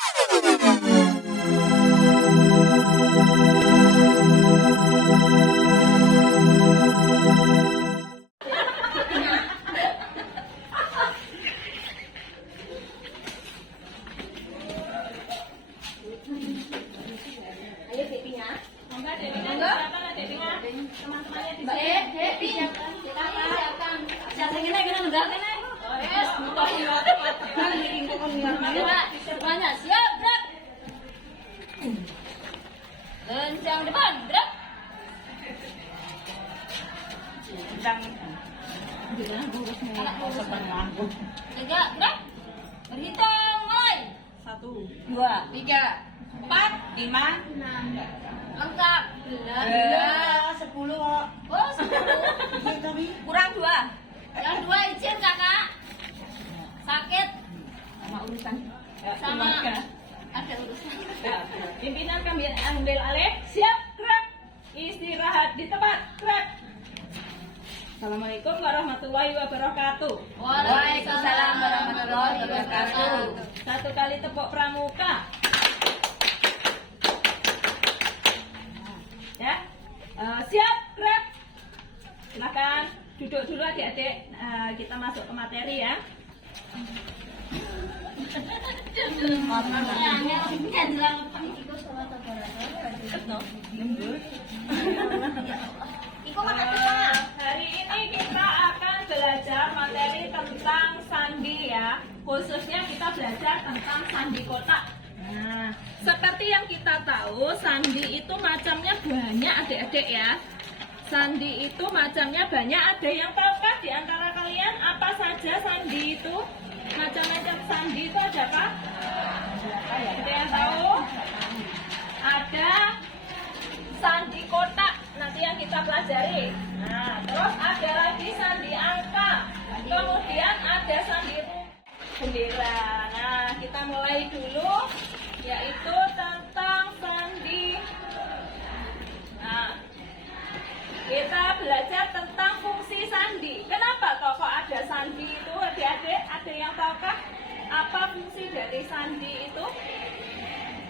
Ayo Depinya. Enggak, Depinya silakan Depinya. Teman-temannya di sini. Depi. Silakan. Siapa yang kena enggak kena? Oh, yes. Kan bikin kokon biar mana? Semuanya siap, Brak. Lencang depan, Brak. Tiga, Brak. Berhitung, mulai. 1, 2, 3, 4, 5, 6. Lengkap. 10 kok. Oh, 10. Tapi Kurang 2. Yang 2 izin kakak. Sakit. Sama urusan. Sama ada urusan. Pimpinan kami ambil alih. Siap, gerak. Istirahat di tempat, gerak. Assalamualaikum warahmatullahi wabarakatuh. Waalaikumsalam warahmatullahi wabarakatuh. Satu kali tepuk pramuka. Ya, siap, gerak. Silakan duduk dulu adik-adik. Kita masuk ke materi ya. Hari ini kita akan belajar materi tentang sandi ya. Khususnya kita belajar tentang sandi kotak. Nah, seperti yang kita tahu, sandi itu macamnya banyak adik-adik ya. Sandi itu macamnya banyak. Ada yang tahukah di antara kalian apa saja sandi itu? Macam-macam sandi itu ada apa? Ada yang tahu? Ada sandi kotak, nanti yang kita pelajari. Nah, terus ada lagi sandi angka. Kemudian ada sandi bendera. Nah, kita mulai dulu, yaitu tentang sandi. Nah, kita belajar tentang fungsi sandi. Kenapa kok ada sandi itu adik-adik? Ada yang tahukah apa fungsi dari sandi itu?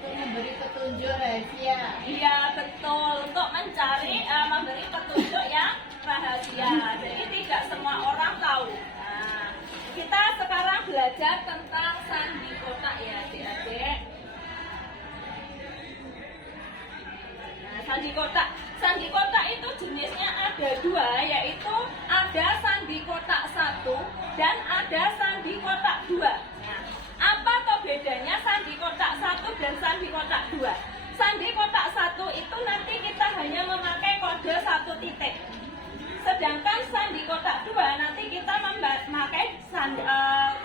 Untuk memberi petunjuk rahasia. Iya betul, untuk mencari memberi petunjuk yang rahasia. Jadi tidak semua orang tahu. Nah, kita sekarang belajar tentang sandi kotak ya adik-adik. Nah, sandi kotak. Sandi kotak itu jenisnya ada dua, yaitu ada sandi kotak 1 dan ada sandi kotak 2. Nah, apa toh bedanya sandi kotak 1 dan sandi kotak 2? Sandi kotak 1 itu nanti kita hanya memakai kode 1 titik. Sedangkan sandi kotak 2 nanti kita memakai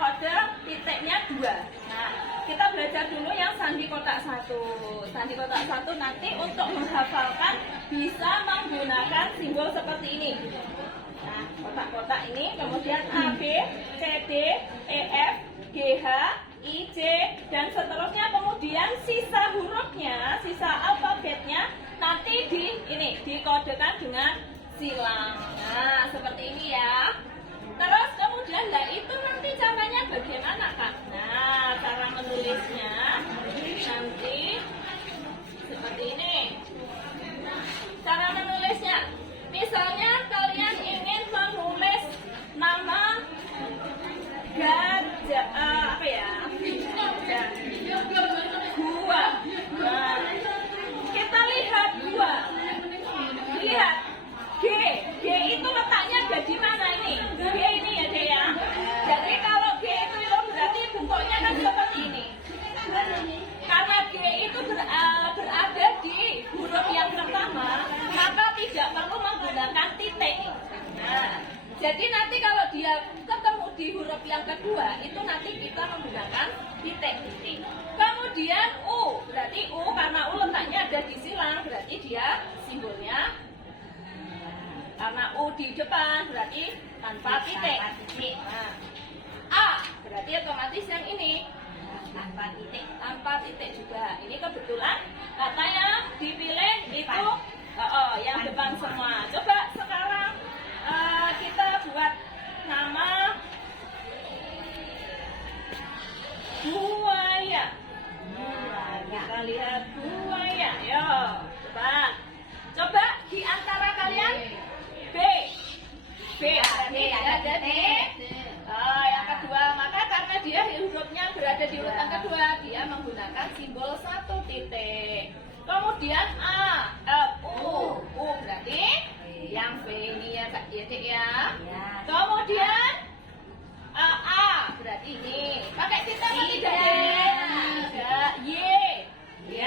kode titiknya 2. Nah, kita belajar dulu yang sandi kotak 1. Sandi kotak 1 nanti untuk menghafalkan bisa menggunakan simbol seperti ini. Nah, kotak-kotak ini kemudian A, B, C, D, E, F, G, H, I, J, dan seterusnya. Kemudian sisa hurufnya, sisa alfabetnya nanti dikodekan dengan silang. Nah, seperti ini ya. Terus kemudian itu nanti caranya bagaimana Kak? Nah, cara menulisnya nanti seperti ini. Cara menulisnya, misalnya kalian ingin menulis nama gajah, gua. Nah, kita lihat gua. Lihat G itu letaknya ada di mana ini? G ini ya Dek ya. Jadi kalau G itu berarti bentuknya kan seperti ini. Karena G itu berada di huruf yang pertama, maka tidak perlu menggunakan titik. Nah, jadi nanti kalau dia ketemu di huruf yang kedua, itu nanti kita menggunakan titik. Kemudian U, berarti U karena U letaknya ada di silang, berarti dia simbolnya. Karena U di depan berarti tanpa titik. Nah, A berarti otomatis yang ini tanpa titik juga. Ini kebetulan kata yang dipilih itu yang depan semua. Coba sekarang kita buat nama buaya. kedua dia menggunakan simbol 1 titik. Kemudian A, F, U. U berarti yang V ini ya Kak Dedek ya. Kemudian A berarti ini. Pakai titik apa tidak? Tidak. Y. Y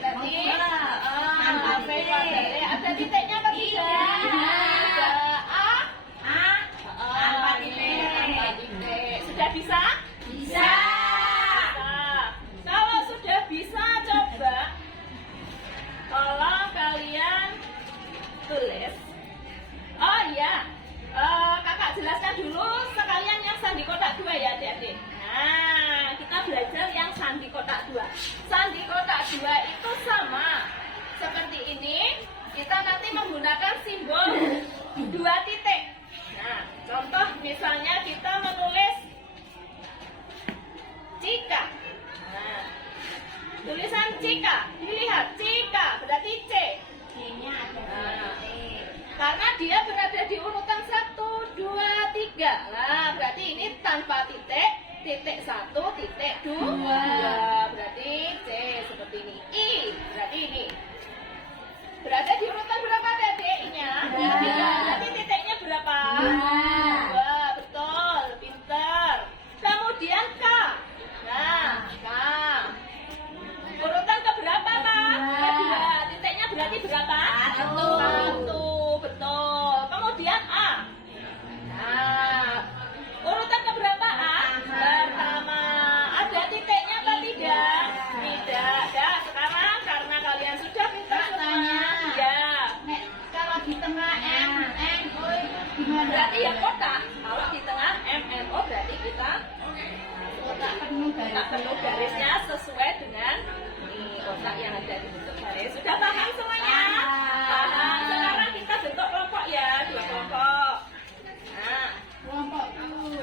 berarti V kuadrat. Ada titiknya apa tidak? Tidak. Tanpa titik. Sudah bisa? Bisa. Kalau sudah bisa, coba tolong kalian tulis. Oh iya, kakak jelaskan dulu sekalian yang sandi kotak 2 ya adik-adik. Nah, kita belajar yang sandi kotak 2. Sandi kotak 2 itu sama seperti ini. Kita nanti menggunakan simbol 2 titik. Nah, contoh misalnya kita menulis jika. Nah, tulisan jika, dilihat jika berarti C. Nah, karena dia berada di urutan 1, 2, 3. Nah, berarti ini tanpa titik, titik 1, titik 2. Berarti C seperti ini. I berarti ini. Berada di urutan berapa adik-adiknya? 3. Berarti titiknya berapa? 2. Betul, pinter. Kemudian K. Nah, K. Urutan keberapa, Kak? Kedua. Titiknya berarti berapa? 1. Betul. Kemudian A. Nah, urutan keberapa A? Pertama. Ada titiknya apa tidak? Tidak. Ya, sekarang karena kalian sudah pintar semua. Ya. Kalau di tengah M, N, O itu gimana? Berarti ya kotak. Kalau di tengah M, N, O berarti kita Kotak penuh garis. tak perlu garisnya sesuai dengan kotak yang ada di bentuk garis. Sudah paham semuanya? Paham. Sekarang kita bentuk kelompok ya, 2 kelompok. Nah, Kelompok tuh.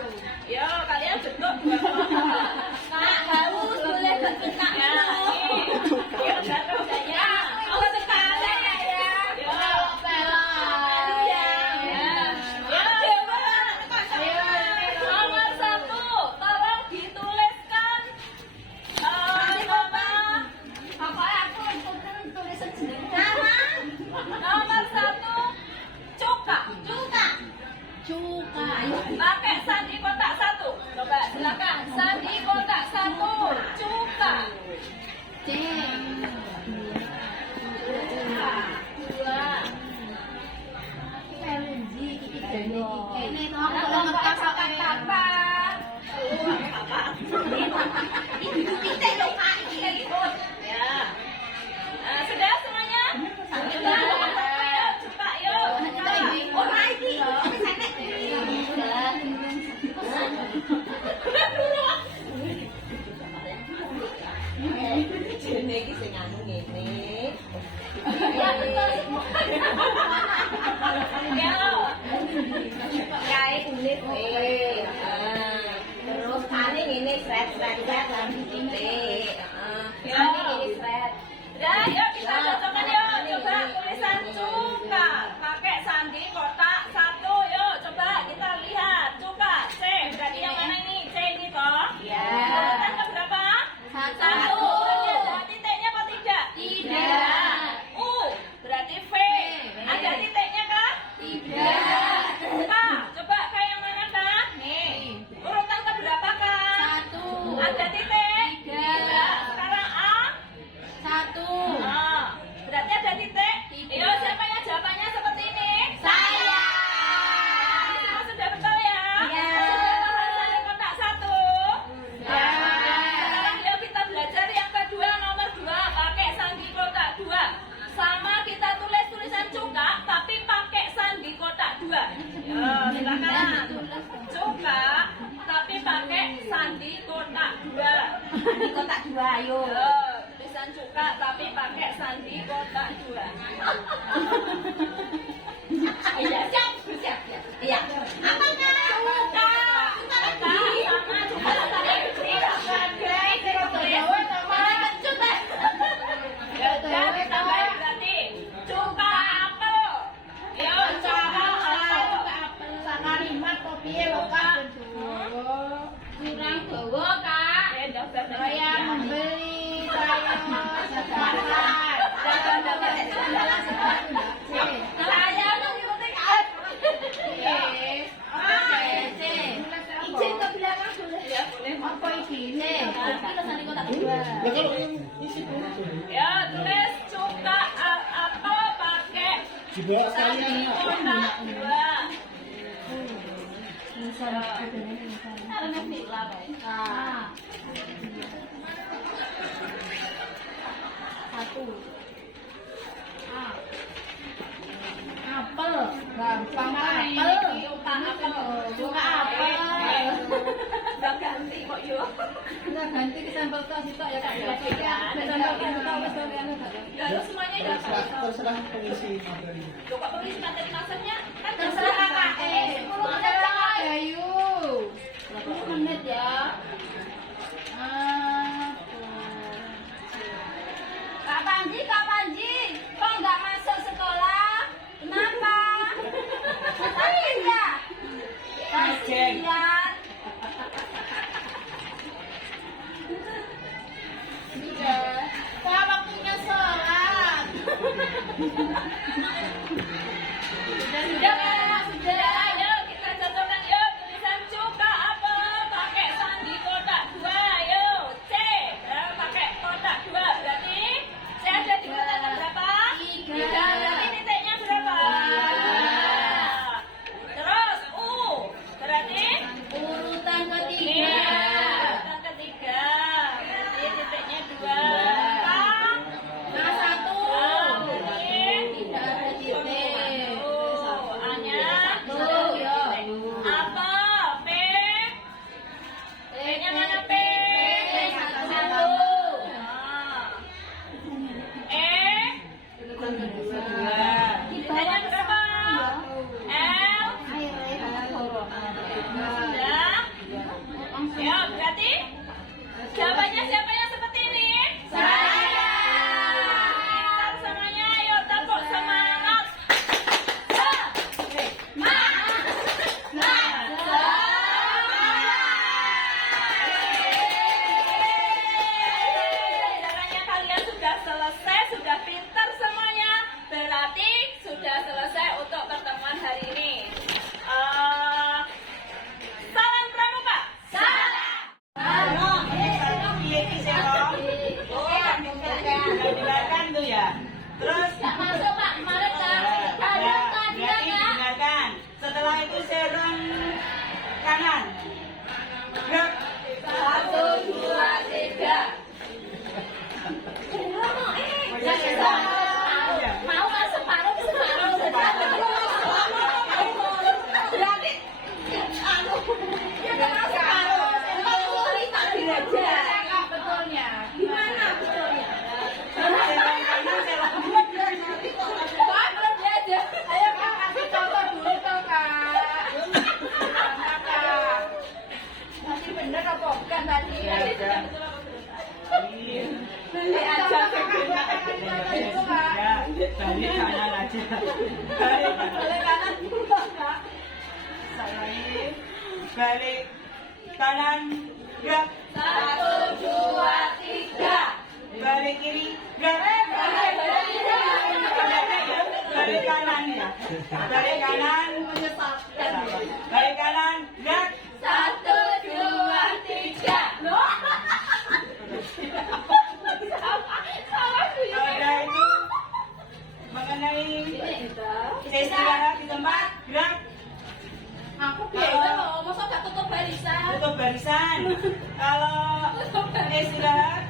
yo kalian bentuk 2 kelompok. Kak, bagus boleh bentuk Ya, ini jatuh ya. Oh sekali ya. Yo, nomor 1, tolong dituliskan Pokoknya aku untuk tulisan jeneng. nomor 1 cuka. Cuka. Ayo. Pakai sandi kotak 1. Coba silakan. Sandi kotak 1. Cuka. C. 2. Pelunji ini toh kalau ngetak sampai kapan? ini titik dong Kak. Ya. Nah, sudah semuanya? Sudah. Ayo, cepat yuk. Oh, lagi. Jene iki sing anu ngene. Ya, betul. Kae kulit terus ane ngene sret-sret lan titik. Ya, ini thread. Udah, yuk kita cocokkan yuk. Coba tulisan cuka. Pakai sandi kotak 1. Yuk, coba kita lihat. Cuka C. Berarti yang mana ini? C ini toh? Ya. Urutan keberapa? 1. Berarti ada titiknya apa tidak? Tidak. U. Berarti V. Ada titiknya kah? Tidak. K. Coba K yang mana kah? Nih. Urutan keberapa kah? 1. Ada titik? Tidak. Sekarang A. 1. Berarti ada titik? Ayo, siapa yang jawabannya seperti ini? Saya. Semua sudah betul ya? Ya. Sudah paham sandi kotak 1? Ya. Sekarang yuk kita belajar yang kedua, nomor 2. Pakai sandi kotak 2. Sama kita tulis tulisan cuka, tapi pakai sandi kotak 2. Yo, silakan. Cuka, tapi pakai sandi kotak 2. Di kotak 2 ayo. Yo, tulisan cuka tapi pakai sandi kotak 2. Iya, siap. Iya. Apa Kak? Cuka. Cuka sama cuka tadi sebagai tulis nama coba. Ya udah ditambahin berarti cuka apel. Yo, cuka apel. Sakarimat kopi lo Kak. Kurang bawa Kak. Ya udah Lah kalau yang isi Ya, tulis cuka apel pakai juga sandi saya kotak 2. Satu. Apel, gampang apel. Suka apel. Udah ganti kok yuk. Udah ganti ke sampel tok sitok ya Kak. Ya, sampel tok wis anu gak. Lalu semuanya udah terserah pengisi materi. Coba tulis materi maksudnya kan Terserah Kakak. 10 menit Kak Ayu. 10 menit ya. Kak Panji, kok nggak masuk sekolah? Kenapa? Sakit ya? Kasihan. Kok waktunya sholat? Sudah Kak, sudah. Ayo kita cocokkan yuk tulisan cuka apel pakai sandi kotak 2. Yuk C pakai kotak 2 berarti C ada di kotak berapa? 3. Berarti titiknya berapa? Terus U berarti Urutan Iya, ketiga. urutan ketiga berarti titiknya 2. Nah, satu. Berarti Tidak ada titik. A-nya Satu, ya. apa? P. P-nya mana P? Satu. E. Titiknya berapa? L. Sudah. Ya, berarti jawabannya siapa yang seperti ini? Saya. Pintar semuanya, ayo tepuk semangat. Caranya kalian sudah selesai, sudah pintar semuanya. Berarti sudah selesai untuk pertemuan hari ini. Salam pramuka. Dengarkan tuh ya. Terus Tak masuk Pak, kemarin Kak. Ada berarti Kak. dengarkan. Setelah itu serong kanan. Gerak. 1, 2, 3. Mau kan separuh. Berarti anu ya dengan separuh. Betulnya. Gimana betulnya? Serong kanan, serong Kok belum diajar? Ayo Kak, kasih contoh dulu tuh Kak. Kak. Tadi bener apa bukan tadi? Beli aja Itu Kak. Ya, balik kanan aja. Beli kanan dulu Kak. Balik. Balik kanan. Gerak. 1, 2, 3. Balik kiri. Gerak. Balik kanan ya. Balik kanan. Balik kanan. Gerak. 1, 2, 3. Loh. Salah sih. Ada itu mengenai istirahat di tempat. Gerak. Aku beda loh, masa gak tutup barisan? Tutup barisan. Kalau istirahat,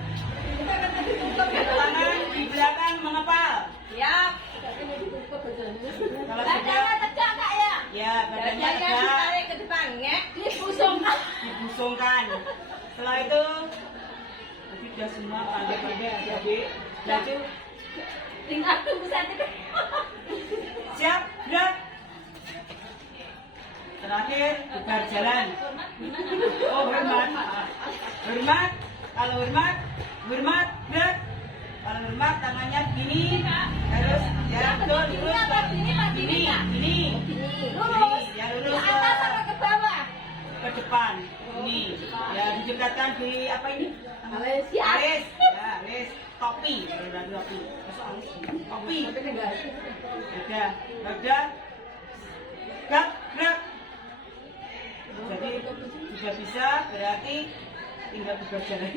tangan di belakang mengepal. Siap. Kalau Badannya sudah, tegak Kak ya? ya badannya Badannya tegak, ditarik ke depan, ngek. Dibusung. dibusungkan. Setelah itu, tadi sudah semua pandai-pandai adik-adik. Laju, Tinggal tunggu satu. siap, gerak. Terakhir, putar jalan. Oh, hormat. Hormat. Kalau hormat, gerak. Kalau hormat, tangannya begini. Harus, ya betul, lurus. Ini. Lurus. Ya, Ke lurus atas sama ke bawah? ke depan. Ini. Ya, didekatkan di apa ini? Alis. Alis. Ya, alis. Topi. Kalau udah topi. Masuk alis. Topi. Udah. Gerak. Jadi sudah bisa, berarti tinggal buka jalan.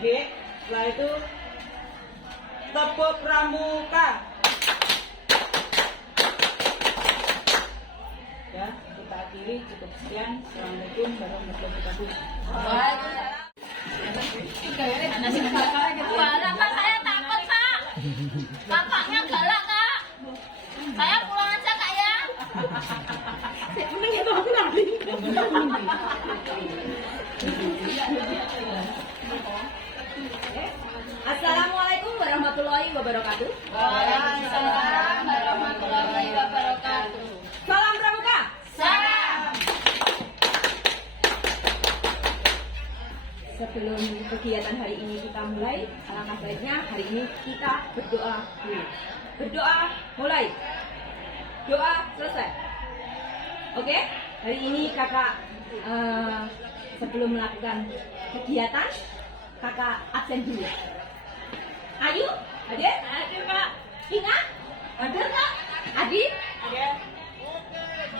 adik-adik. Setelah itu tepuk pramuka. Ya, kita akhiri cukup sekian. Assalamualaikum warahmatullahi wabarakatuh. Galak, Kak, saya takut, Kak. Kakaknya galak, Kak. Saya pulang aja, Kak, ya. Assalamualaikum warahmatullahi wabarakatuh. Waalaikumsalam warahmatullahi wabarakatuh. Salam pramuka. Salam. Sebelum kegiatan hari ini kita mulai, alangkah baiknya hari ini kita berdoa dulu. Berdoa mulai. Doa selesai. Oke? Hari ini kakak sebelum melakukan kegiatan, kakak absen dulu. Ayu, Adik? Aduh, Kak. Ingat? Ada Kak? Adi? Ada.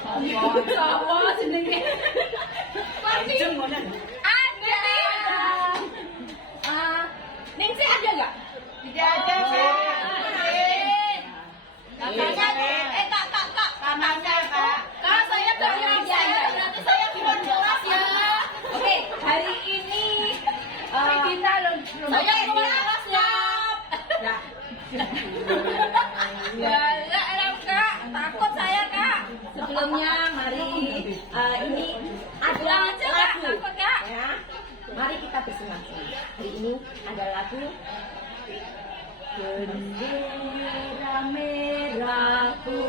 Apa jenenge? Pasti. Ada. Ningsih ada nggak? Tidak ada, Kak. Kakaknya, Kak. Kakaknya, Kak. Kak, saya baru absen. Nanti saya keluar kelas ya. Oke, hari ini Saya keluar kelas ya. Ya. Galak, Kak. Takut saya, Kak. Sebelumnya mari ini ada Pulang aja, Kak. lagu. Takut, Kak. Ya. Mari kita bersenang-senang. Hari ini ada lagu Bendera merahku.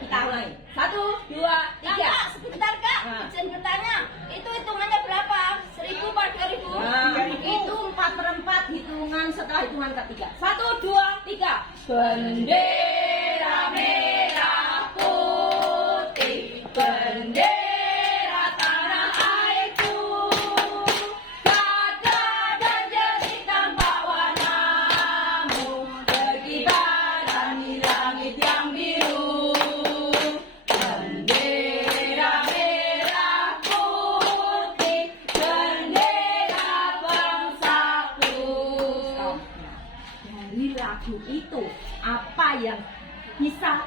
Kita ulangi. 1, 2, 3. Kak, sebentar, Kak. Nah. Izin bertanya. Itu hitungannya berapa? 1.000 apa 2.000? Nah, itu 4/4 hitungan setelah hitungan ketiga. 1, 2, 3. Bendera merah putih, bendera tanah airku, gagah dan jernih tampak warnamu, berkibaran di langit yang biru. Bendera merah putih, bendera bangsaku. Dari lagu itu, apa yang bisa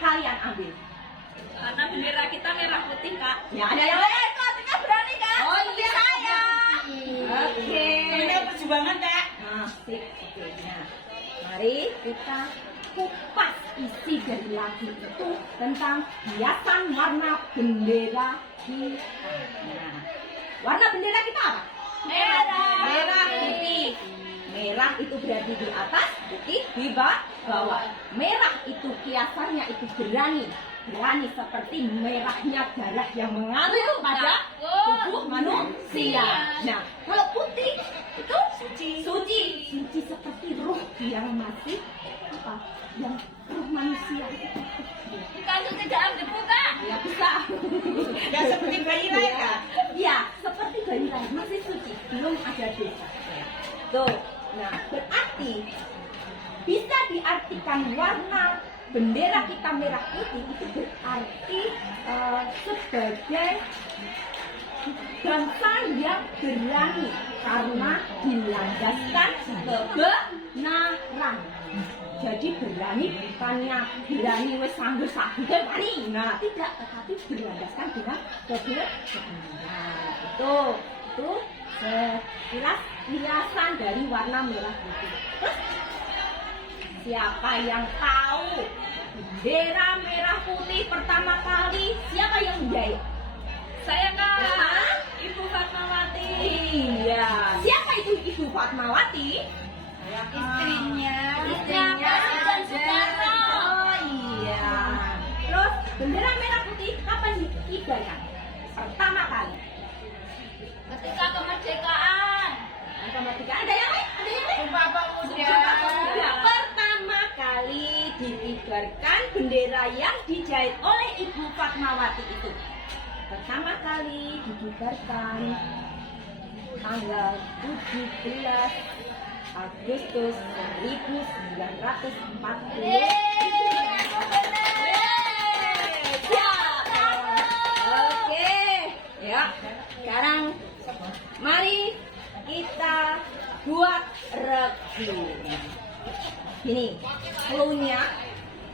kalian ambil? Karena bendera kita merah putih, Kak. Ya, ada yang lain? Itu artinya berani, Kak. Oh Seperti iya, saya. Oke. Ini perjuangan, Kak. Nah, sip. Oke, nah, mari kita kupas isi dari lagu itu tentang hiasan warna bendera kita. Nah, warna bendera kita apa? Merah. Merah putih. Merah itu berarti di atas, putih di bawah. Merah itu kiasannya itu berani. Berani seperti merahnya darah yang mengalir pada tubuh manusia. Nah, kalau putih itu suci seperti roh yang masih apa? Yang roh manusia itu. Bukan itu tidak ambil buka. Ya bisa. Ya seperti bayi lain, Kak. Ya, seperti bayi lain masih suci, belum ada dosa. Tuh, nah berarti bisa diartikan warna bendera kita merah putih itu berarti sebagai bangsa yang berani karena dilandaskan kebenaran. Jadi berani bukannya berani wes sanggup sakit berani. Nah, tidak, tetapi berlandaskan dengan kebenaran. Itu sekilas hiasan dari warna merah putih. Terus siapa yang tahu bendera merah putih pertama kali siapa yang menjahit? Saya, Kak. Hah? Ibu Fatmawati. Iya. Siapa itu Ibu Fatmawati? Istrinya Istrinya Presiden Soekarno. Oh iya. Terus bendera merah putih kapan dikibarkan? Pertama kali. Ketika kemerdekaan. Kemerdekaan ada yang lain? Ada yang lain? Sumpah Pemuda. Ya, pertama kali dikibarkan bendera yang dijahit oleh Ibu Fatmawati itu. Pertama kali dikibarkan tanggal 17 Agustus 1940. Oke, ya. Sekarang mari kita buat review. Gini, clue-nya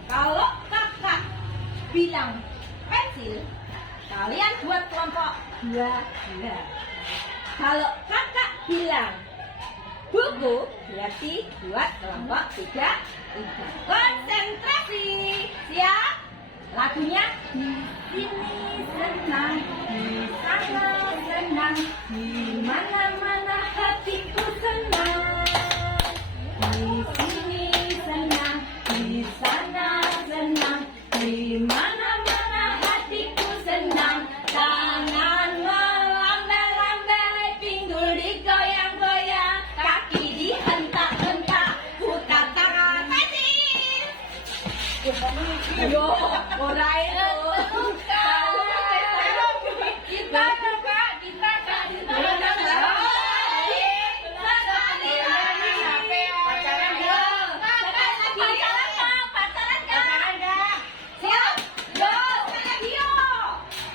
kalau kakak bilang pensil, kalian buat kelompok 2. Kalau kakak bilang buku, berarti buat kelompok 3. Konsentrasi. Siap? Lagunya di sini senang, di sana senang, di mana-mana hatiku senang. Di sini senang, di sana senang, di mana-mana hatiku senang. Tangan melambai-lambai, pinggul digoyang-goyang, kaki dihentak-hentak, putar tangan pensil. Ayo, ora itu. Kita Kak, kita Kak.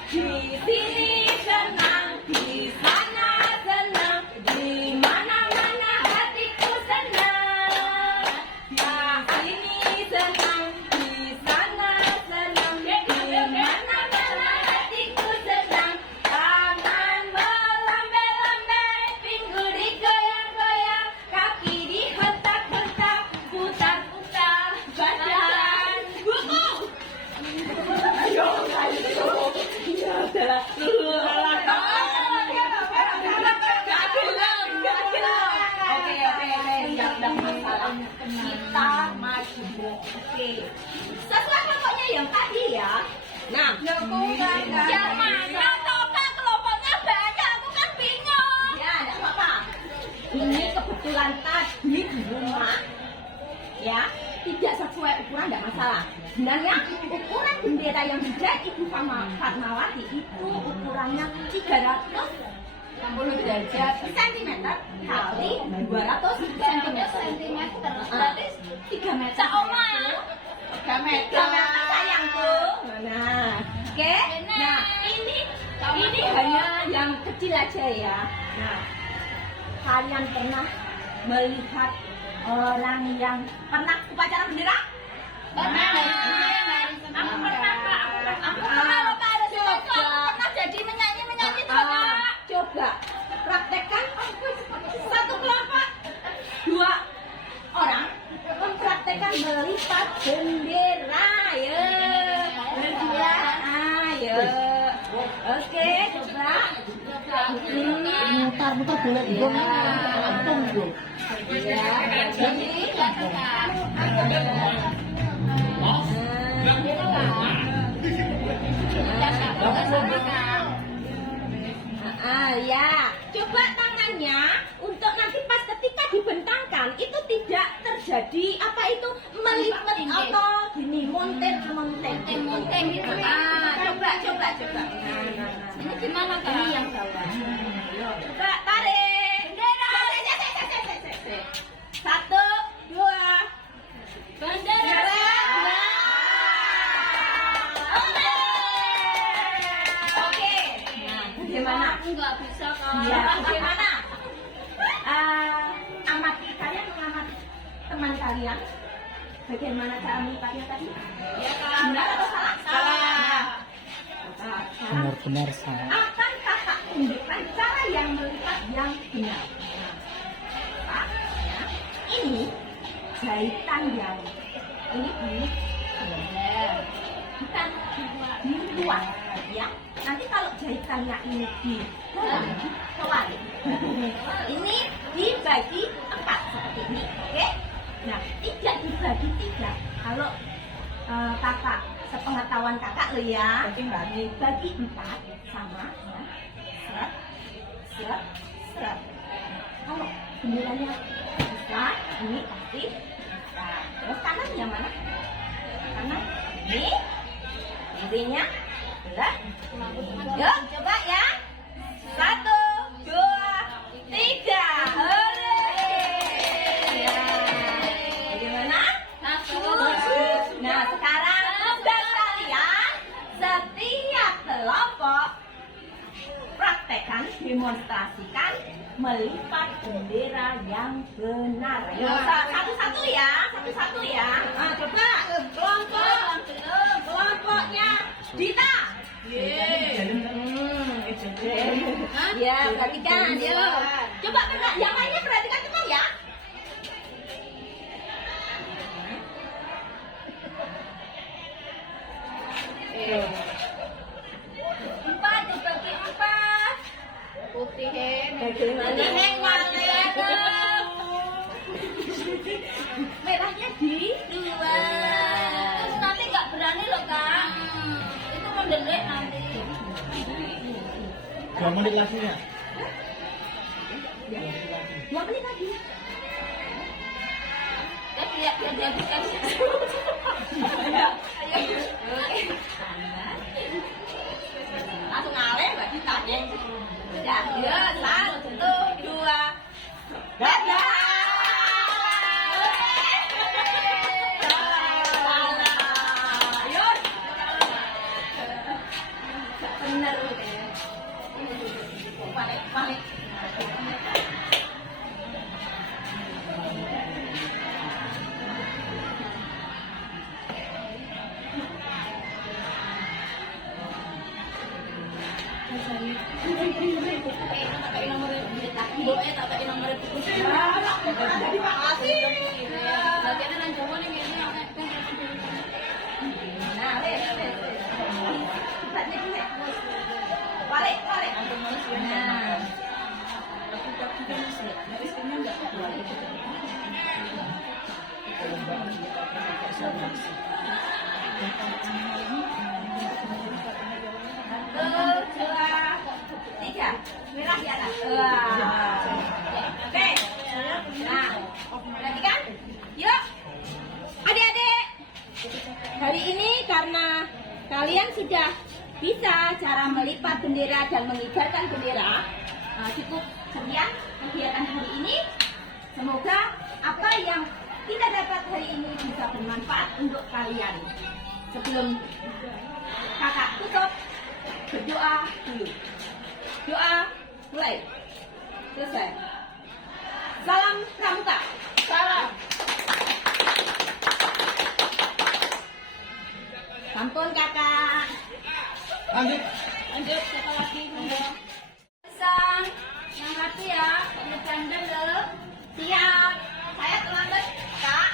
Di sini senang, di sana senang, di mana-mana hatiku senang. Di sini senang, di sana senang, di mana-mana hatiku senang. Tangan melambai-lambai, pinggul digoyang-goyang, kaki dihentak-hentak, putar-putar badan. Buku. Ayo, ayo. Adalah Oke, tidak masalah. Kita maju. Oke. Sesuai pokoknya yang tadi ya. Nah, yang mana coba kelompoknya banyak, aku kan bingung. Ya, tidak apa-apa. Ini kebetulan tadi di rumah, ya, tidak sesuai ukuran tidak masalah. Sebenarnya ukuran bendera yang dijahit Ibu Fatmawati itu ukurannya 360 derajat cm kali 200 cm. Berarti 3 meter. Oma. 3 meter sayangku. Nah, oke. Nah, ini hanya yang kecil aja ya. Nah, kalian pernah melihat orang yang pernah upacara bendera? Pernah. Aku pernah, Kak. Aku Pernah jadi menyanyi Kak. Coba praktekkan satu kelompok 2 orang mempraktekkan melipat bendera. Ya, berdua. Ayo. Oke, coba. Mutar-mutar boleh juga langsung tuh. Ya, jadi ya, coba tangannya untuk nanti pas ketika dibentangkan itu tidak terjadi apa itu melipat atau gini monten gitu. Coba. Ini gimana Kak? Ini yang bawah. Coba tarik. Bendera. 1, 2. Bendera. Oke. Nah, bagaimana? Aku nggak bisa Kak. Ya, bagaimana? Amati, kalian mengamati teman kalian. Bagaimana cara melipatnya tadi? Ya Kak. Benar atau salah? Salah. Nah, sekarang Benar-benar salah. akan kakak tunjukkan cara yang melipat yang benar. Nah, ya. Ini jahitan yang ini bukan di luar ya. Nanti kalau jahitannya ini di kebalik. Ini dibagi 4 seperti ini, oke? Nah, tidak dibagi 3. Kalau kakak sepengetahuan kakak lo ya, bagi 4 sama ya. Seret. Kalau benderanya besar, ini pasti besar. Terus kanan yang mana? Kanan ini, kirinya belah. Yuk, coba ya. 1, 2, 3. Hore. Ya. Bagaimana? Nah, sekarang tugas kalian setiap kelompok praktekkan, demonstrasikan melipat bendera yang benar. Ayo, satu-satu ya, satu-satu ya. Nah, coba kelompoknya Dita. Ya, perhatikan. Coba yang lainnya perhatikan juga ya. Empat, bagi empat. Putihin. Putihin mana? Merahnya di dua. Nanti nggak berani loh kak. Itu mendelik nanti. 2 menit lagi ya? 2 menit lagi. Biar dia bisa. Ayo. Langsung ngaleh Mbak Dita. Ya, 1, 2. Dadah. Bener. Balik. Tiga, merah di atas. Oke. Nah, perhatikan. Yuk, adik-adik. Hari ini karena kalian sudah bisa cara melipat bendera dan mengibarkan bendera, cukup sekian kegiatan hari ini. Semoga apa yang kita dapat hari ini bisa bermanfaat untuk kalian. Sebelum kakak tutup, berdoa dulu. Doa mulai. Selesai. Salam Pramuka. Salam. Sampun kakak. Lanjut. Siapa lagi? Sang yang hati ya, bercanda loh. Siap. Saya terlambat, kak.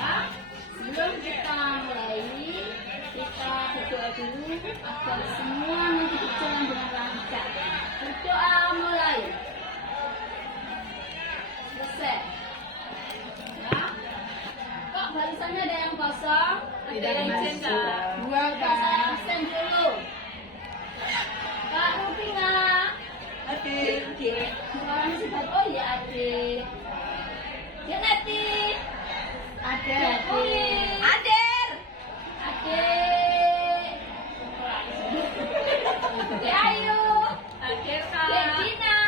Ya, sebelum kita mulai, kita berdoa dulu agar semua nanti berjalan dengan lancar. Berdoa mulai. Selesai. Ya. Kok barisannya ada yang kosong? Ada yang absen, Kak. Dua, Kak. Saya absen dulu. Kak Rupina. Adik. Suaranya sudah. Oh iya, adik. Janeti. Adik. Adik. Adik Ayu. Adik Kak. Dina.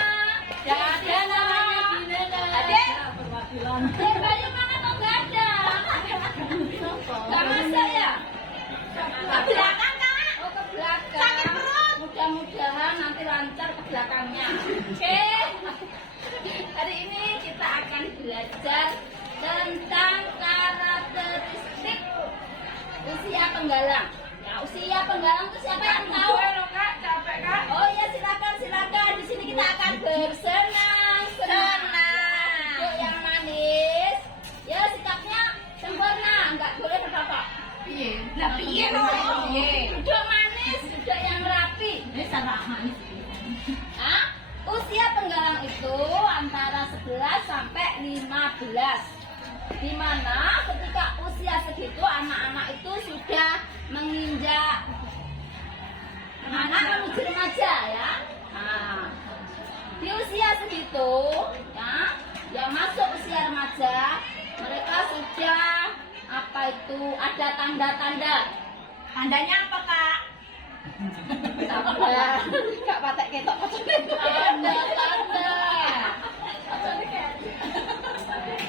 Ada namanya Dina. Adik. Adik Bayu mana kok gak ada? Gak masak ya? Ke belakang kak. Oh ke belakang. Sakit perut. Mudah-mudahan nanti lancar ke belakangnya. Oke. Hari ini kita akan belajar tentang karakteristik usia penggalang. Ya, usia penggalang itu siapa yang tahu? Kak, capek kak. Oh iya silakan. Di sini kita akan bersenang-senang. Duduk yang manis. Ya sikapnya sempurna, nggak boleh berapa. Iya. Lah piye no? Duduk manis, duduk yang rapi. Ini sama manis. Hah? Usia penggalang itu antara 11 sampai 15. Di mana ketika usia segitu anak-anak itu sudah menginjak anak menuju remaja ya. Nah, di usia segitu ya, yang masuk usia remaja mereka sudah apa itu ada tanda-tanda. Tandanya apa kak? Kak patek ketok. Tanda-tanda.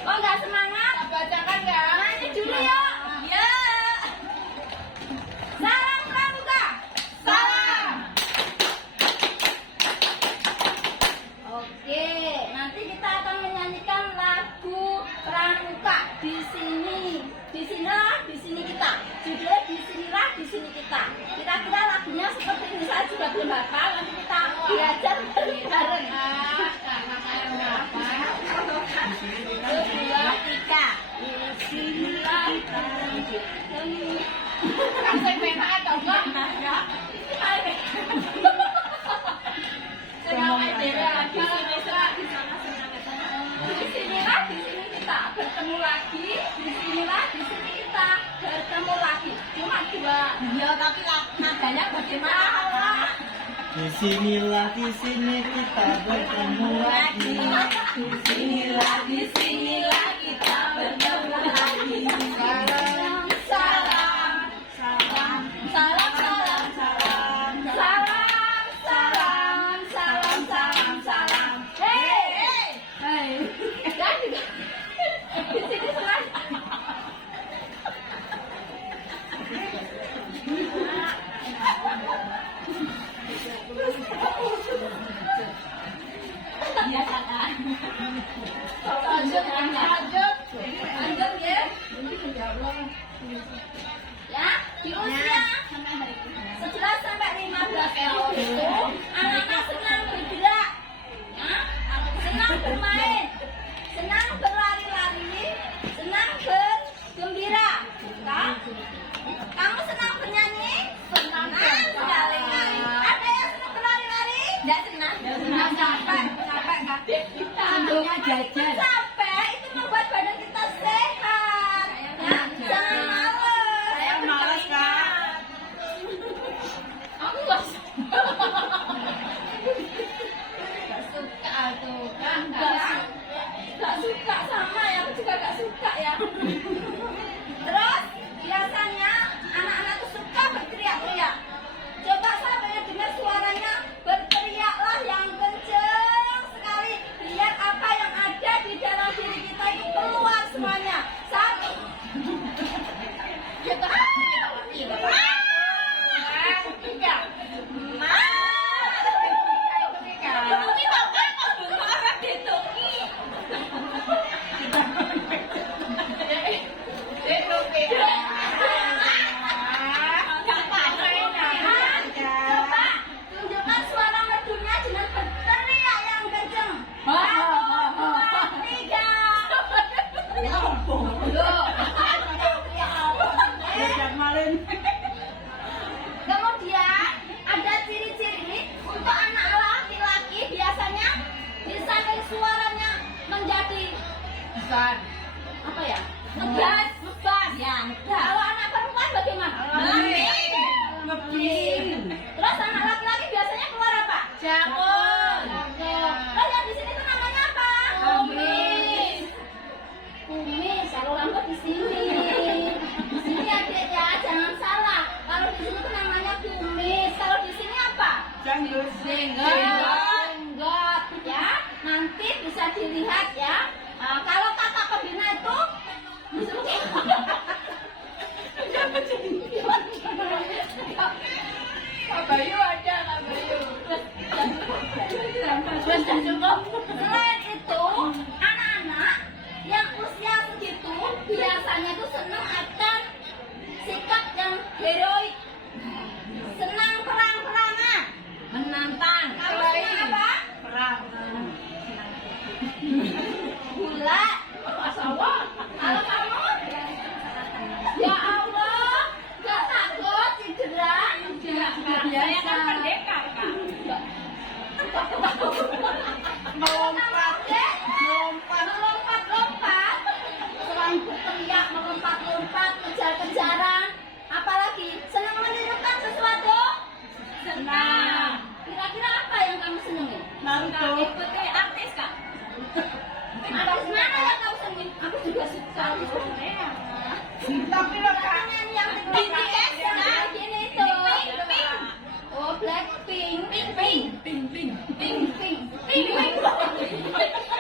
Oh nggak semangat? Bacakan nggak? Nyanyi dulu ya. Ya. Salam Pramuka. Salam. Disinilah di sini kita bertemu lagi. Disinilah kita bertemu lagi. Salam, salam, salam, salam, salam, salam, salam, salam, salam, salam. Hei, dan di sini selesai. Lanjut ya. Ya, di usia 11 sampai 15 tahun itu anak-anak senang bergerak, ya, senang bermain, senang berlari-lari, senang bergembira. Nah, kamu senang bernyanyi? Senang sekali. Ada yang senang berlari-lari? Tidak senang. Capek. Untungnya jajan. Capek itu membuat badan kita sehat. Ya, jangan malas. Saya malas, Kak. Aku nggak suka. Nggak suka tuh kan? Nggak suka sama ya. Aku juga nggak suka ya. Terus biasanya anak-anak tuh suka berteriak-teriak. Coba sampai dengar suaranya, berteriaklah yang kenceng sekali biar apa yang ada di dalam diri kita itu keluar semuanya. Satu. Gitu. Tiga. Tungi tau kan? Belum marah deh Tungi. Coba tunjukkan suara merdunya dengan berteriak yang kenceng. 1, 2, 3. Belajar malin. Kemudian ada ciri-ciri untuk anak laki-laki biasanya di samping suaranya menjadi Besar. apa ya? Ngegas, ya ngegas. Kalau anak perempuan bagaimana? Ngebing. Terus anak laki-laki biasanya keluar apa? Jakun. Terus yang di sini tuh namanya apa? Kumis. Kumis. Kalau rambut di sini. Di sini adik ya, jangan salah. Kalau di sini tuh namanya kumis. Kalau di sini apa? Janggut. Jenggot. Ya, nanti bisa dilihat ya. Kalau kakak pembina itu Kak Bayu ada, Kak Bayu. Sudah cukup. Selain itu, anak-anak yang usia segitu biasanya tuh senang akan sikap yang heroik, senang perang-perangan, Menantang. kamu senang apa? Perang. Bulat. Kalau kamu? Ya Allah, gak takut cedera? Saya kan pendekar, Kak. Melompat. Melompat-lompat. Selain berteriak, melompat-lompat, kejar-kejaran. Apalagi senang menirukan sesuatu? Senang. Kira-kira apa yang kamu senangi? Naruto. Ikuti artis, Kak. Artis mana yang kamu senangi? Aku juga suka. Tapi loh, Kak. Yang BTS yang kayak gini tuh. Oh, Blackpink. Pink.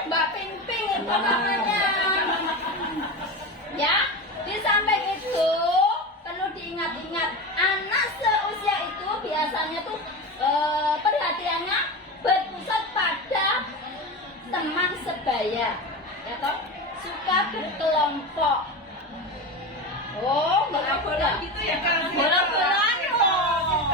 Mbak Pink itu namanya. Ya, di samping itu perlu diingat-ingat anak seusia itu biasanya tuh perhatiannya berpusat pada teman sebaya, ya toh, suka berkelompok. Oh, bola-bola Gitu ya, Kak. bola-bolaan loh.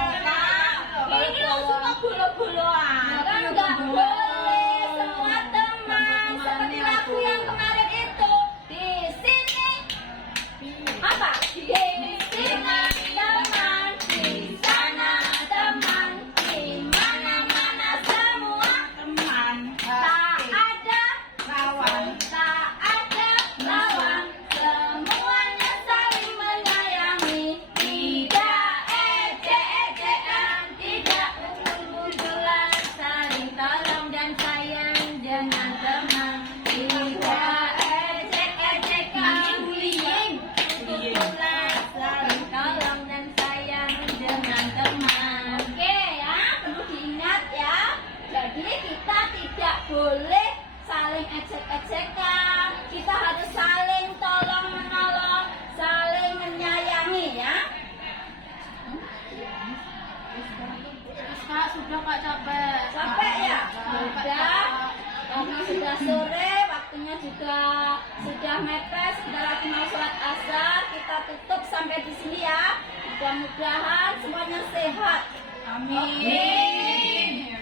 Ini lo suka bola-bolaan. Kan nggak boleh semua teman seperti lagu yang kemarin itu. Di sini apa? Di sini teman, di sana teman, di mana-mana semua Teman. tak ada Kawan. tak ada lawan, semuanya saling menyayangi, tidak boleh saling ejek-ejekan. Kita harus saling tolong menolong, saling menyayangi ya. Kak, sudah Kak capek. Capek ya? Sudah. Karena sudah sore, waktunya juga sudah mepet. Sebentar lagi mau sholat asar. Kita tutup sampai di sini ya. Mudah-mudahan semuanya sehat. Amin.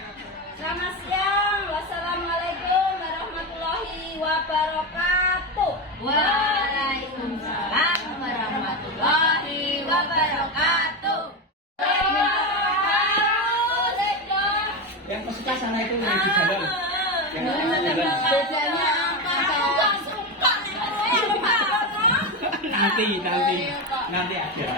Selamat siang. Wassalamualaikum warahmatullahi wabarakatuh. Waalaikumsalam warahmatullahi wabarakatuh. Yang pesuka sana itu yang di jalan. Yang di jalan. Bedanya apa Kak? Nanti ada.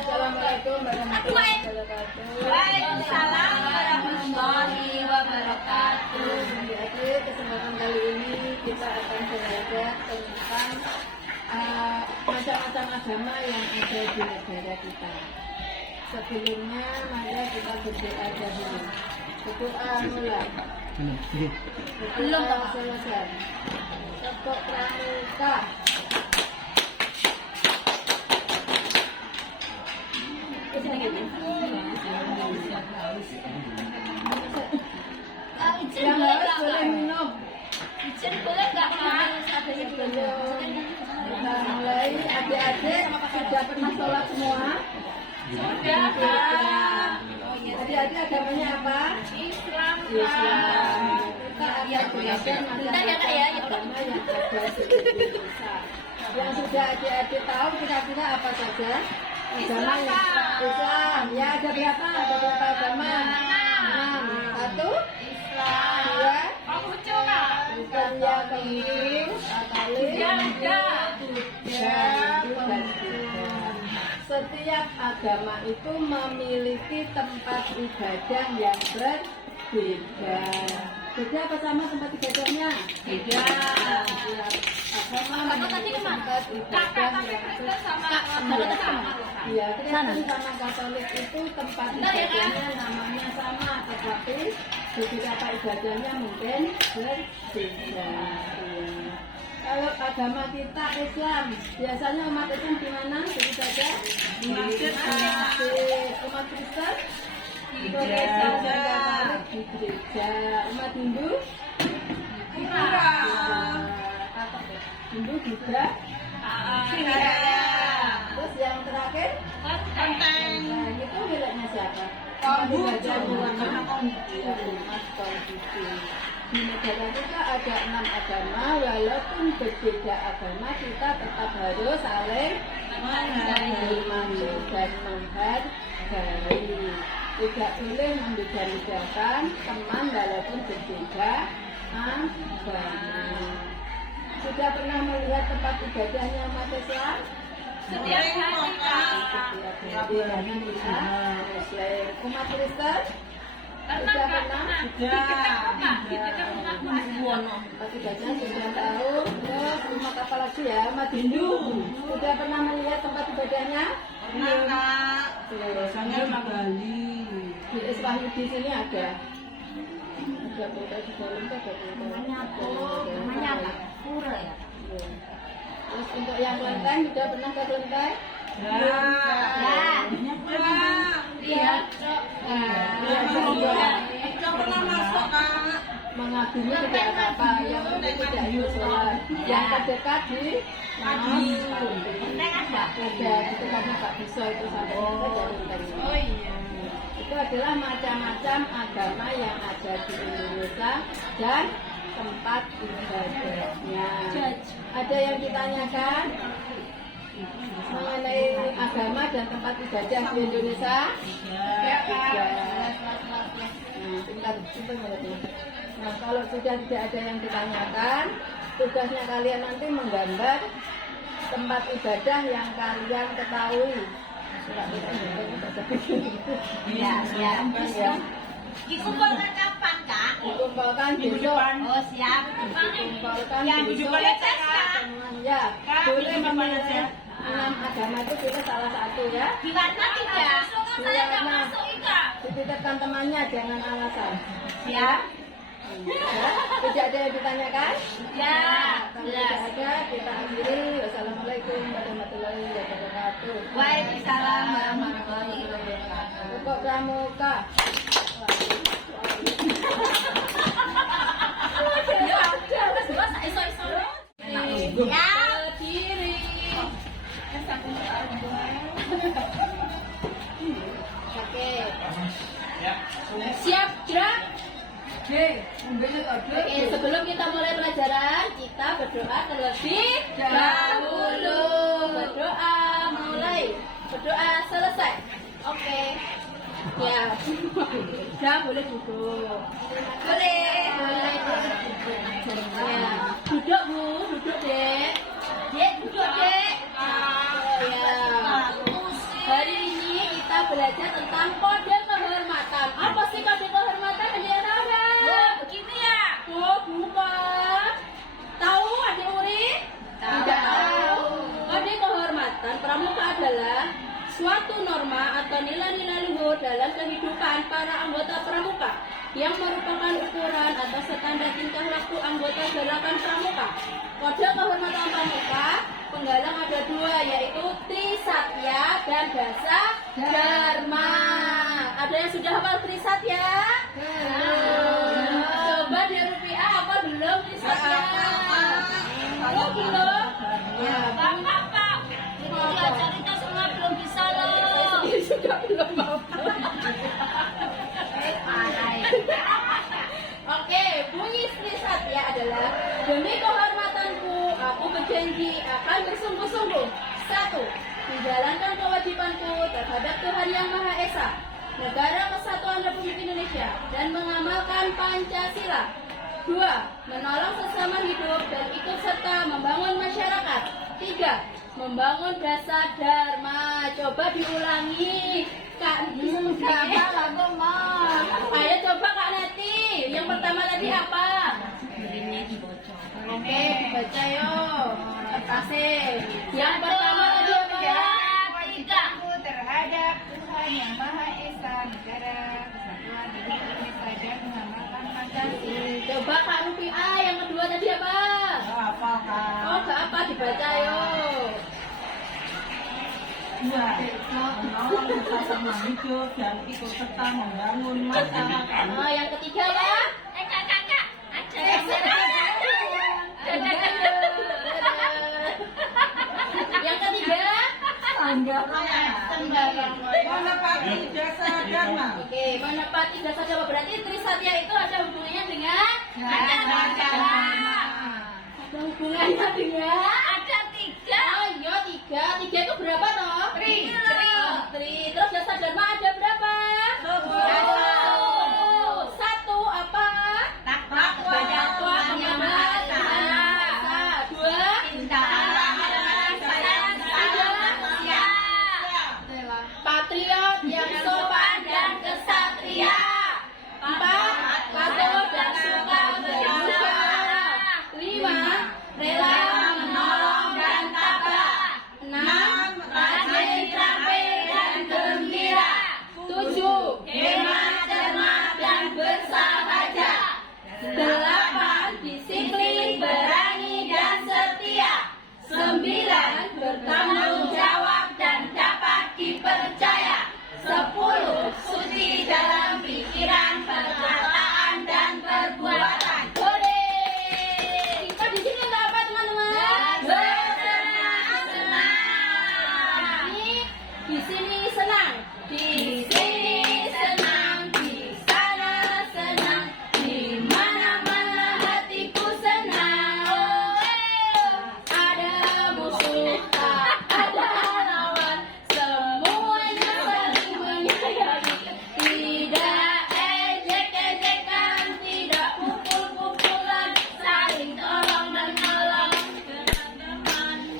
Assalamualaikum warahmatullahi wabarakatuh. Waalaikumsalam warahmatullahi wabarakatuh. Jadi kesempatan kali ini kita akan belajar tentang macam-macam agama yang ada di negara kita. Sebelumnya mari kita berdoa dahulu. Berdoa mulai. Belum selesai. Tepuk pramuka. Yang harus boleh minum. Izin boleh nggak Kak? Kita mulai, adik-adik sudah pernah sholat semua? Sudah, Kak. Adik-adik agamanya apa? Islam. Islam. Kita akan belajar macam-macam agama yang ada di Indonesia. Yang sudah adik-adik tahu kira-kira apa saja? Agama yang Islam. Ya, ada berapa? Ada berapa agama? 6. 1, Islam. 2, Pamucu, Kak. bukan ya kemudian kali setiap agama itu memiliki tempat ibadah yang berbeda. Beda apa sama tempat ibadahnya? Beda. Agama memiliki tempat ibadah yang berbeda. Iya, Kristen sama Katolik itu tempat ibadahnya namanya sama, tetapi beberapa ibadahnya mungkin berbeda. Iya. Kalau agama kita Islam, biasanya umat Islam di mana beribadah? Di masjid. Umat Kristen di gereja. Di gereja. Umat Hindu di pura. Hindu juga. Terus yang terakhir, nah, itu miliknya siapa? Di negara kita ada 6 agama, walaupun berbeda agama kita tetap harus saling menghormati dan menghargai. Tidak boleh membeda-bedakan teman walaupun berbeda agama. Sudah pernah melihat tempat ibadahnya umat Islam? Setiap hari, Kak. Muslim. Umat Kristen? Sudah pernah? Tempat ibadahnya sudah tahu. Terus umat apa lagi ya? Umat Hindu. Sudah pernah melihat tempat ibadahnya? Biasanya Bali. Di Islam di sini ada. Ada kota di dalam itu ada kota. Namanya apa? Pura ya? Terus untuk yang kelenteng, sudah pernah ke kelenteng? Iya. Pernah masuk, Kak. Mengaguminya tidak apa-apa, yang penting tidak harus sholat. Yang terdekat di ada itu karena Pak Biso itu sampai Oh iya. itu adalah macam-macam agama yang ada di Indonesia dan tempat ibadahnya. Ada yang ditanyakan mengenai agama dan tempat ibadah di Indonesia? Tidak. Nah, kalau sudah tidak ada yang ditanyakan, tugasnya kalian nanti menggambar tempat ibadah yang kalian ketahui. Iya, iya. Ya. Dikumpulkan kapan, Kak? Dikumpulkan besok. Oh, siap. Dikumpulkan Yang besok. tujuh kali cek, Kak. Ya, Kak, boleh ini gimana, Cek? 6 agama itu pilih salah satu ya. Di mana tidak? Saya nggak masuk, Kak. Dititipkan temannya, jangan alasan. Siap. Tidak ada yang ditanyakan? Ya, Tidak ada, kita akhiri. Wassalamualaikum warahmatullahi wabarakatuh. Waalaikumsalam warahmatullahi wabarakatuh. Pokok pramuka. Ya. Berdiri. Oke. Siap, gerak. Oke, sebelum kita mulai pelajaran, kita berdoa terlebih dahulu. Berdoa mulai. Berdoa selesai. Oke. Ya, sudah boleh duduk. Boleh. Ya, duduk Bu, duduk Dek. Dek, duduk Dek. Ya. Hari ini kita belajar tentang kode kehormatan. Apa sih kode kehormatan adik-adik? Oh, begini ya. Oh, bukan. Tahu adik Uri? Tidak tahu. Kode kehormatan pramuka adalah suatu norma atau nilai-nilai luhur dalam kehidupan para anggota pramuka yang merupakan ukuran atau standar tingkah laku anggota gerakan pramuka. Kode kehormatan pramuka penggalang ada dua, yaitu Trisatya dan Dasa Dharma. Ada yang sudah hafal Trisatya? Coba di rupiah apa belum Trisatya? Oh belum? Ya, Bapak, itu diajarinnya semua belum bisa loh. sudah belum apa. Oke, bunyi Trisatya adalah demi kehormatanku, aku berjanji akan bersungguh-sungguh. 1. Menjalankan kewajibanku terhadap Tuhan Yang Maha Esa, Negara Kesatuan Republik Indonesia, dan mengamalkan Pancasila. 2. Menolong sesama hidup dan ikut serta membangun masyarakat. 3. Membangun Dasa Dharma. Coba diulangi Kak Ayo coba Kak Neti. Yang pertama tadi apa? Oke, dibaca yuk. Kasih. Yang pertama tadi apa? Tiga. Terhadap Tuhan Yang Maha Esa, Negara Kesatuan Republik Indonesia, dan mengamalkan Pancasila. Coba Kak Rupiah. Yang kedua tadi apa? Apa kak? Oh, gak apa, dibaca yuk. 2. Menolong sesama hidup dan ikut serta membangun masyarakat. Oh, yang ketiga ya? Kakak. Ada yang Yang ketiga? Menepati jasa dharma. Oke, menepati jasa dharma. Berarti Trisatya itu ada hubungannya dengan? Ada hubungannya dengan? Ada tiga. Oh iya, 3. 3 itu berapa toh? Tri. Terus jasa dharma ada berapa? 1. 1 apa? Takwa. Takwa mengenal Tuhan Yang Esa. 2. Patriot yang sopan dan kesatria. 4. Patuh dan suka berusaha. 5. Rela menolong dan tabah. 6. Rajin, terampil dan gembira. 7. Hemat, cermat dan bersahaja. 8. Disiplin, berani dan setia. 9. Bertanggung jawab dan dapat dipercaya. 10. Suci dalam pikiran, perkataan dan perbuatan. Hore! Kita di sini untuk apa teman-teman? Bersenang-senang. Di sini senang. Di sini senang. Di sana senang. Di mana-mana hatiku senang. Ada musuh, tak ada lawan. Semuanya saling menyayangi. Tidak ejek-ejekan, tidak pukul-pukulan, saling tolong menolong.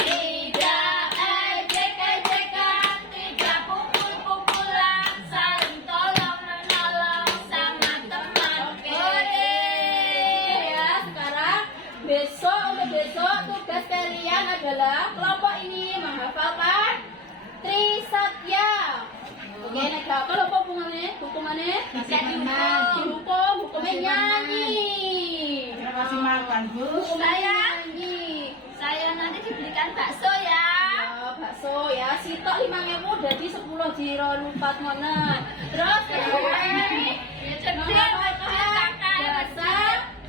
Tidak ejek-ejekan, tidak pukul-pukulan, saling tolong menolong sama teman. Oke ya, sekarang untuk besok tugas kalian adalah kelompok ini menghafalkan Trisatya. Oke, nek gagal apa hukumannya? Bisa dihukum. Hukumnya nyanyi. Kita kasih makan, Bu. Saya nanti dibelikan bakso ya. Ya, bakso ya, sitok 5.000 jadi 10 jiro lupat mana. Terus jasa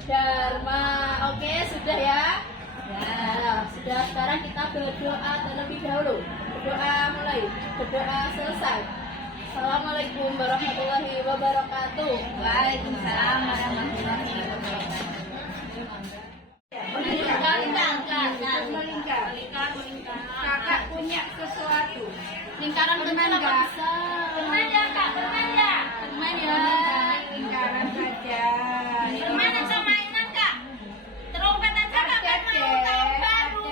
Dharma. Oke, sudah ya. Ya, sudah. Sekarang kita berdoa terlebih dahulu. Berdoa mulai. Berdoa selesai. Assalamualaikum warahmatullahi wabarakatuh. Waalaikumsalam warahmatullahi wabarakatuh. Melingkar. Kakak punya sesuatu. Lingkaran kecil apa besar? Permen ya kak, permen ya. Permen ya. Lingkaran saja. Permen aja mainan kak. Terompet aja kak, kan mau tahun baru.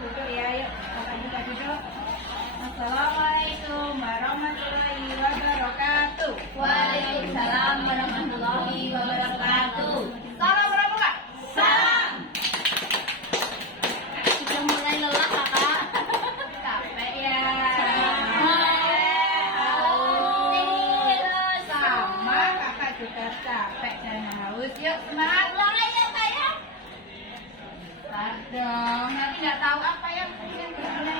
Duduk ya, yuk. Kakak buka duduk. Assalamualaikum warahmatullahi wabarakatuh. Waalaikumsalam warahmatullahi wabarakatuh. Salam berapa? Salam. Sudah mulai lelah kakak. Capek ya. Sama kakak juga capek dan haus. Yuk semangat. Ulang aja sayang. Dong, nanti nggak tahu apa yang berguna.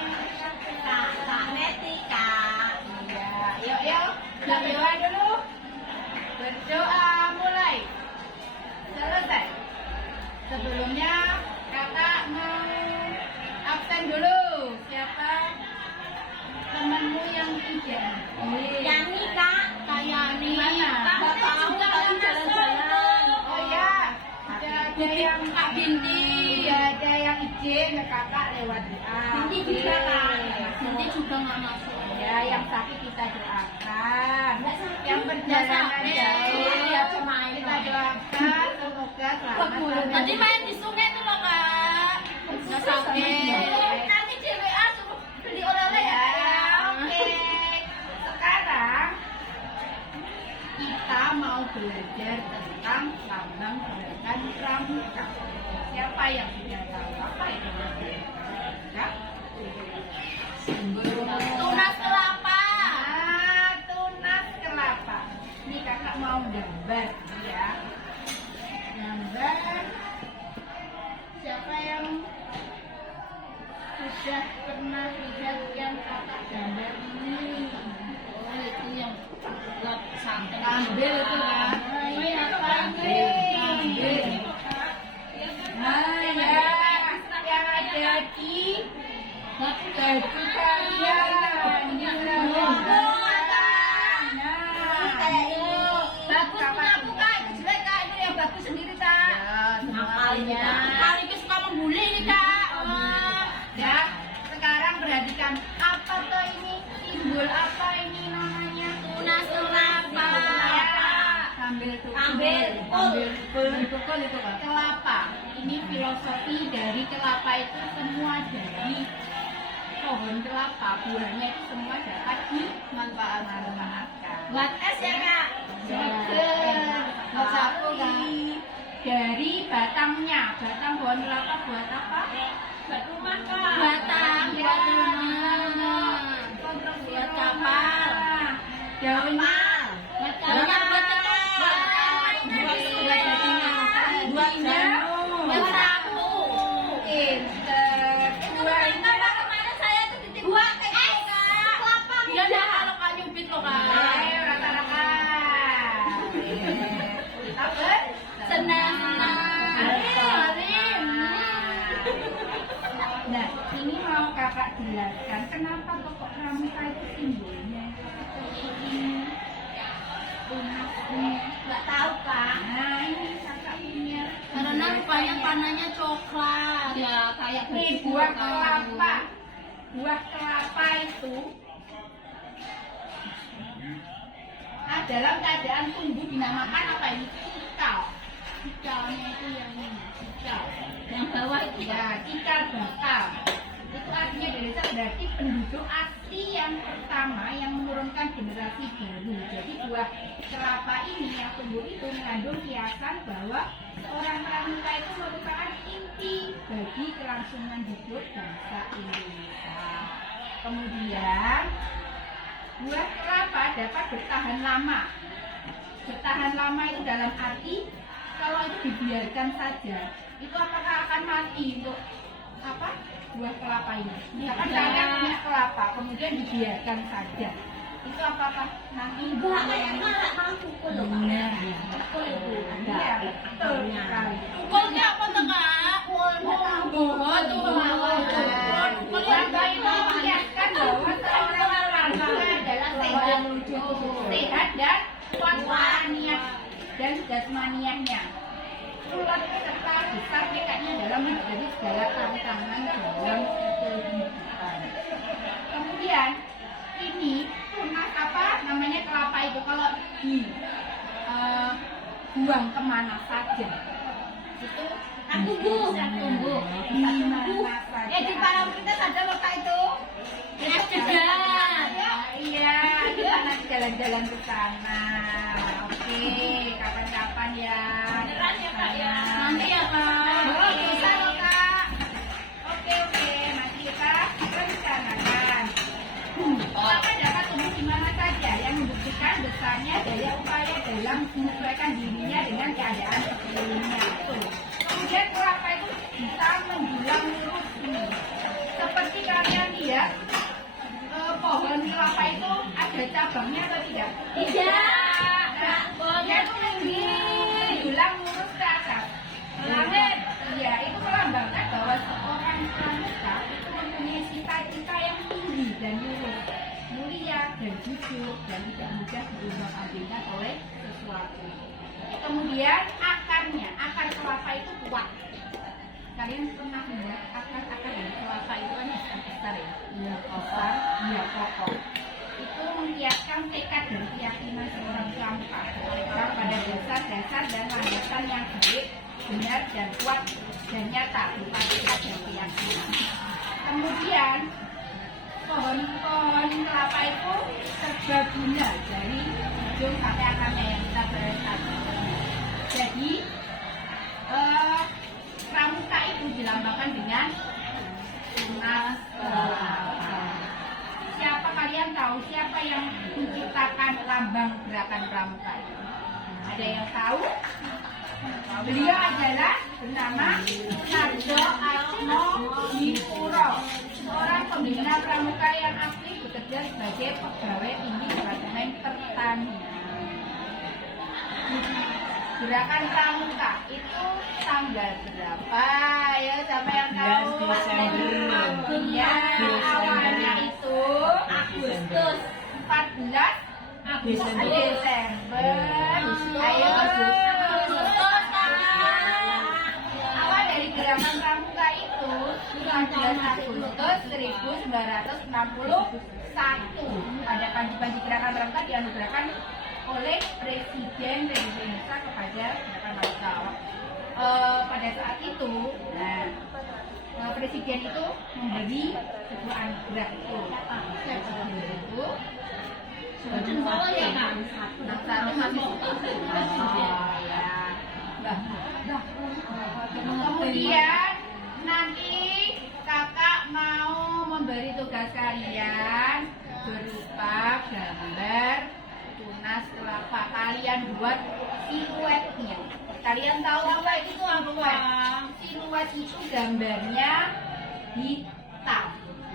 Kak Neti kak. Iya, yuk. Berdoa dulu. Berdoa mulai. Selesai. Sebelumnya kakak mau absen dulu. Siapa temanmu yang ujian? Yani kak. Yani. Mana? Nggak tahu tadi jalan-jalan. Oh ya, ada yang Kak Binti. ada yang izin kakak lewat WA. Binti juga kan. Binti juga nggak masuk. Ya, yang sakit kita doakan. Yang Nggak perjalanan sakit. jauh Ya, cuma kita doakan semoga selamat. Tadi main di sungai tuh loh kak. Nggak sakit. Nanti di WA suruh beli oleh-oleh ya. Ya, oke. Sekarang kita mau belajar tentang lambang gerakan pramuka. Siapa yang sudah tahu apa itu lambang pramuka? Tunas kelapa. Tunas kelapa. Ini kakak mau gambar ya. Gambar. Siapa yang sudah pernah lihat yang kakak gambar ini? Oh itu yang buat santai. Ambil itu kan. Ini apa ini? Nah ya, yang ada di baju kalian. Ini Bagus punya aku kak. Itu jelek kak. Itu yang bagus sendiri kak. Makanya. Kali itu suka membuli nih kak. Ya, sekarang perhatikan apa tuh ini? Simbol apa ini namanya? Tunas kelapa. Sambil tukul. Ambil. Tukul itu kan. Kelapa. Ini filosofi dari kelapa itu semua dari pohon kelapa. Buahnya itu semua dapat dimanfaatkan. Buat es ya kak. Buat satu kan. Dari batangnya. Batang pohon kelapa buat apa? Buat rumah kak. Batang buat rumah. Buat kapal. Daunnya. Daunnya buat tempat. Buat buatnya. Buat sapu. Pinter. Buahnya. Kemarin saya tuh titip buah kayak gitu kak. Kelapa. Dia dah kalau kak nyubit loh kak. Ayo rata-rata. Apa? Senang-senang. Nah, ini mau kakak jelaskan kenapa pokok pramuka itu simbolnya seperti ini. Tunasnya. Nggak tahu kak. Nah, ini kakak punya. Karena rupanya warnanya coklat. Ya kayak Ini buah kelapa. Buah kelapa itu dalam keadaan tumbuh dinamakan apa ini? Cikal. Cikalnya itu yang ini. Cikal. Yang bawah itu Ya, cikal bakal. Itu artinya berarti penduduk asli yang pertama yang menurunkan generasi baru. Jadi buah kelapa ini yang tumbuh itu mengandung kiasan bahwa orang pramuka itu merupakan inti bagi kelangsungan hidup bangsa Indonesia. Kemudian buah kelapa dapat bertahan lama. Bertahan lama itu dalam arti kalau itu dibiarkan saja, itu apakah akan mati untuk apa? Buah kelapa ini. Misalkan kalian punya kelapa, kemudian dibiarkan saja, itu apakah nanti pukul loh, Pak. Iya, betul itu. Iya, betul sekali. Pukulnya apa tuh kak? Kelapa itu mengingatkan bahwa seorang lelaki adalah sehat dan kuat dan jasmaniahnya. Ulat serta besar tekadnya dalam menghadapi segala tantangan dalam kehidupan. Kemudian ini tunas apa namanya kelapa itu kalau buang kemana saja itu tumbuh di mana saja. Di Palang Pintas ada loh kak itu. Iya, kita nanti jalan-jalan ke sana. Oke, kapan-kapan ya. Beneran ya kak ya. Nanti ya kak. Oh, bisa loh kak. Oke, nanti kita rencanakan. Kelapa dapat tumbuh di mana saja yang membuktikan besarnya daya upaya dalam menyesuaikan dirinya dengan keadaan sekelilingnya. Kemudian kelapa itu bisa menjulang lurus ini. Seperti kalian lihat, pohon kelapa itu ada cabangnya atau tidak? Tidak. Dia itu menjulang lurus ke atas. Langit. Iya, itu melambangkan bahwa seorang pramuka itu mempunyai cita-cita yang tinggi dan lurus, mulia dan jujur dan tidak mudah diubah-abaikan oleh sesuatu. Kemudian akarnya, akar kelapa itu kuat. Kalian pernah melihat akar-akar dari kelapa itu kan besar ya? Iya, besar, iya kokoh. Itu mengiakan tekad dan keyakinan seorang pramuka pada dasar-dasar dan landasan yang baik, benar dan kuat dan nyata berupa tekad dan keyakinan. Kemudian pohon kelapa itu serbaguna dari ujung sampai akarnya yang kita bahas tadi. Jadi pramuka itu dilambangkan dengan tunas kelapa. Siapa kalian tahu siapa yang menciptakan lambang gerakan pramuka itu? Ada yang tahu? Beliau adalah bernama Narjo Atmo Dipuro, seorang pembina pramuka yang aktif bekerja sebagai pegawai tinggi Departemen Pertanian. Gerakan pramuka itu tanggal berapa? Ya, siapa yang tahu? Ya, awalnya itu Agustus 14 Desember. Ayo, awal dari gerakan pramuka itu 19 Agustus 1961. Pada panji-panji gerakan pramuka dianugerahkan oleh Presiden Republik Indonesia kepada gerakan pramuka. Pada saat itu, Presiden itu memberi sebuah anugerah itu. Kemudian nanti kakak mau memberi tugas kalian berupa gambar tunas kelapa. Kalian buat siluetnya. Kalian tahu apa itu siluet? Siluet itu gambarnya hitam.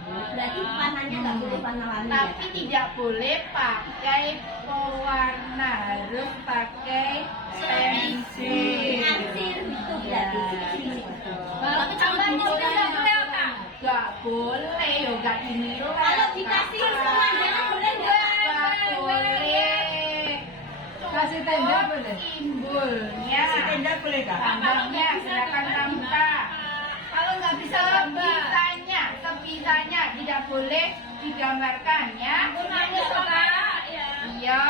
Berarti warnanya nggak boleh warna-warni. Tapi tidak boleh pakai pewarna, harus pakai pensil. Pensil itu berarti. Kalau gambarnya udah nggak boleh kak. Gak boleh, yo gak diniru. Kalau dikasih pemandangan boleh nggak? Gak boleh. Kasih tenda boleh? Simbolnya. Tenda boleh kak? Gambarnya gerakan pramuka. Kalau nggak bisa gambar. Sebisanya tidak boleh digambarkan ya. Nangis loh kak. Iya,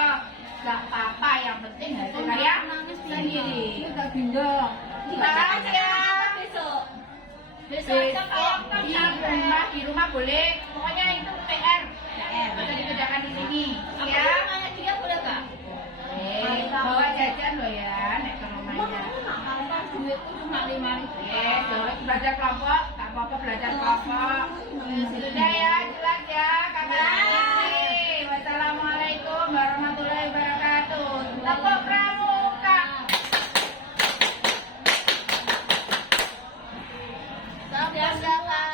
gak apa-apa. Yang penting hasil karya sendiri. Kita gendong. Makasih ya. Besok. Di rumah boleh. Pokoknya itu PR. Bisa dikerjakan di sini. Ya. Dia boleh kak. Bawa jajan loh ya, naik ke rumahnya. Duitku cuma 5.000. Yes, belajar kelompok, gak apa-apa belajar kelompok. Sudah ya, jelas ya, kakak. Wassalamualaikum. Tepuk pramuka. Sampun datang.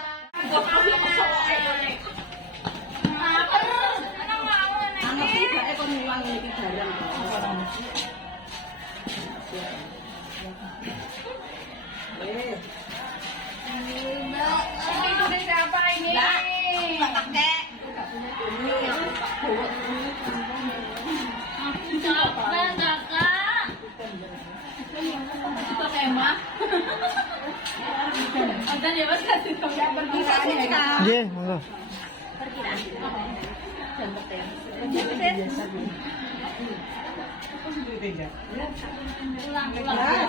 Anak tibake kon ngilang iki bareng. Ini siapa ini? Capek kakak. Itu tema. Dan ya mas kasih tahu yang Nggih, monggo. Ya,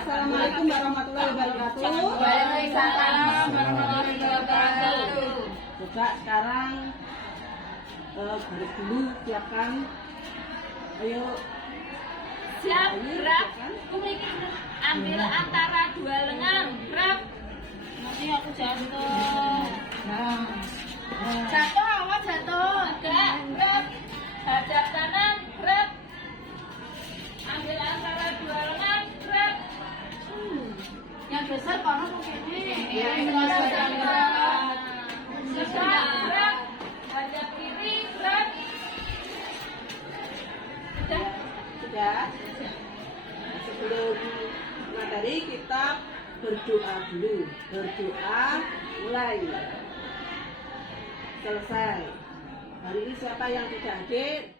assalamualaikum warahmatullahi wabarakatuh. Waalaikumsalam warahmatullahi wabarakatuh. Coba sekarang garis dulu siapkan. Ayo. Siap, gerak. Ambil antara dua lengan, gerak. Nanti aku jatuh. Jatuh, awas jatuh. Gerak, gerak. Hadap kanan, gerak. Ambil antara dua lengan, gerak. Yang besar kono begini. Gerak, gerak. Hadap kiri, gerak. Udah. Sudah. Sebelum materi kita berdoa dulu. Berdoa mulai. Selesai. Hari ini siapa yang tidak hadir?